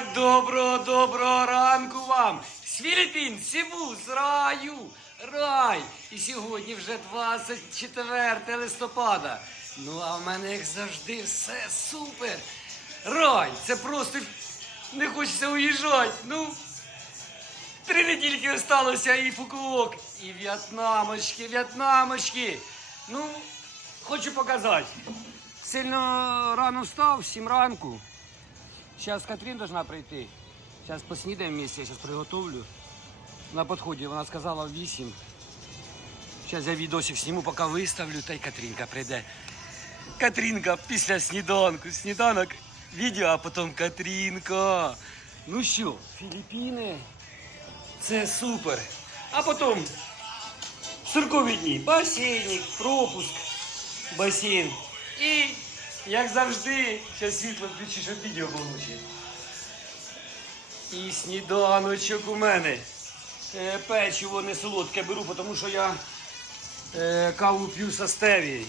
Так, доброго, доброго ранку вам! Сібу, з раю, рай! І сьогодні вже 24 листопада. Ну, а в мене, як завжди, все супер! Рай! Це просто не хочеться уїжджати. Ну, три недільки осталося і Фукуок, і в'єтнамочки, в'єтнамочки. Ну, хочу показати. Сильно рано встав, 7 ранку. Сейчас Катрин должна прийти. Сейчас поснідаємо вместе, я сейчас приготовлю. На підході вона сказала в 8. Зараз я відосик зніму, поки виставлю, та й Катрінка прийде. Катрінка після сніданку. Сніданок, відео, а потім Катрінка. Ну що, Філіппіни? Це супер. А потім циркові дні. Басейник, пропуск, басейн. І, як завжди, зараз світло включу, щоб відео получить. І сніданочок у мене. Е, печиво не солодке беру, тому що я е, каву п'ю со стевією.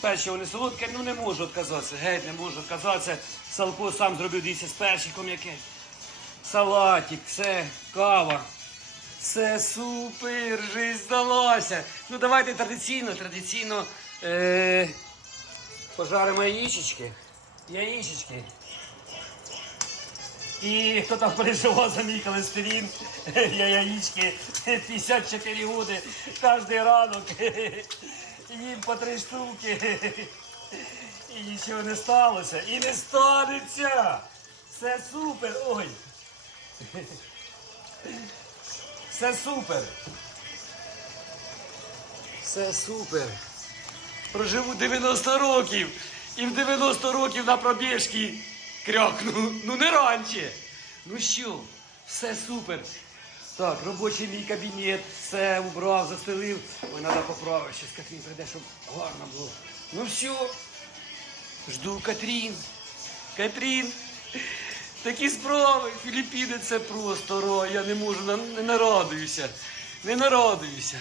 Печиво не солодке, ну не можу відказатися. Геть не можу відказатися. Салко сам зробив дивіться з перчиком яке. Салатик, все, кава. Все супер, жизнь здалася. Ну давайте традиційно, традиційно е, пожаримо яєчечки. Яєчечки. І хто там переживав за мій холестерин, я яєчки 54 роки, кожен ранок. Їм по три штуки. І нічого не сталося. І не станеться. Все супер. Ой. Все супер. Все супер. Проживу 90 років. І в 90 років на пробіжки крякну. Ну не раніше. Ну що, все супер. Так, робочий мій кабінет, все убрав, застелив. Ой, треба поправити, щось Катрін прийде, щоб гарно було. Ну все. Жду Катрін. Катрін. Такі справи. Філіппіни це просто рай. Я не можу, не нарадуюся. Не нарадуюся.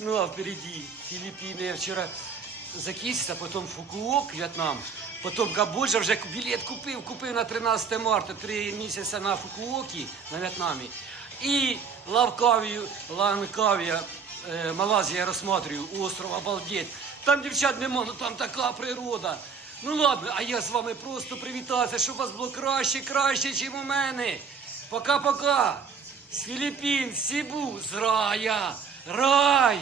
Ну а впереді Філіппіни. Я вчора закисся, потім Фукуок, В'єтнам, потім Камбоджа, вже білет купив, купив на 13 марта, три місяці на Фукуокі, на В'єтнамі. І Лавкавію, Ланкавія, е, Малазія розсматриваю, остров, обалдеть. Там дівчат нема, ну там така природа. Ну ладно, а я з вами просто привітався, щоб у вас було краще, краще, ніж у мене. Пока-пока. З Філіппін, з Сібу, з рая. Рай!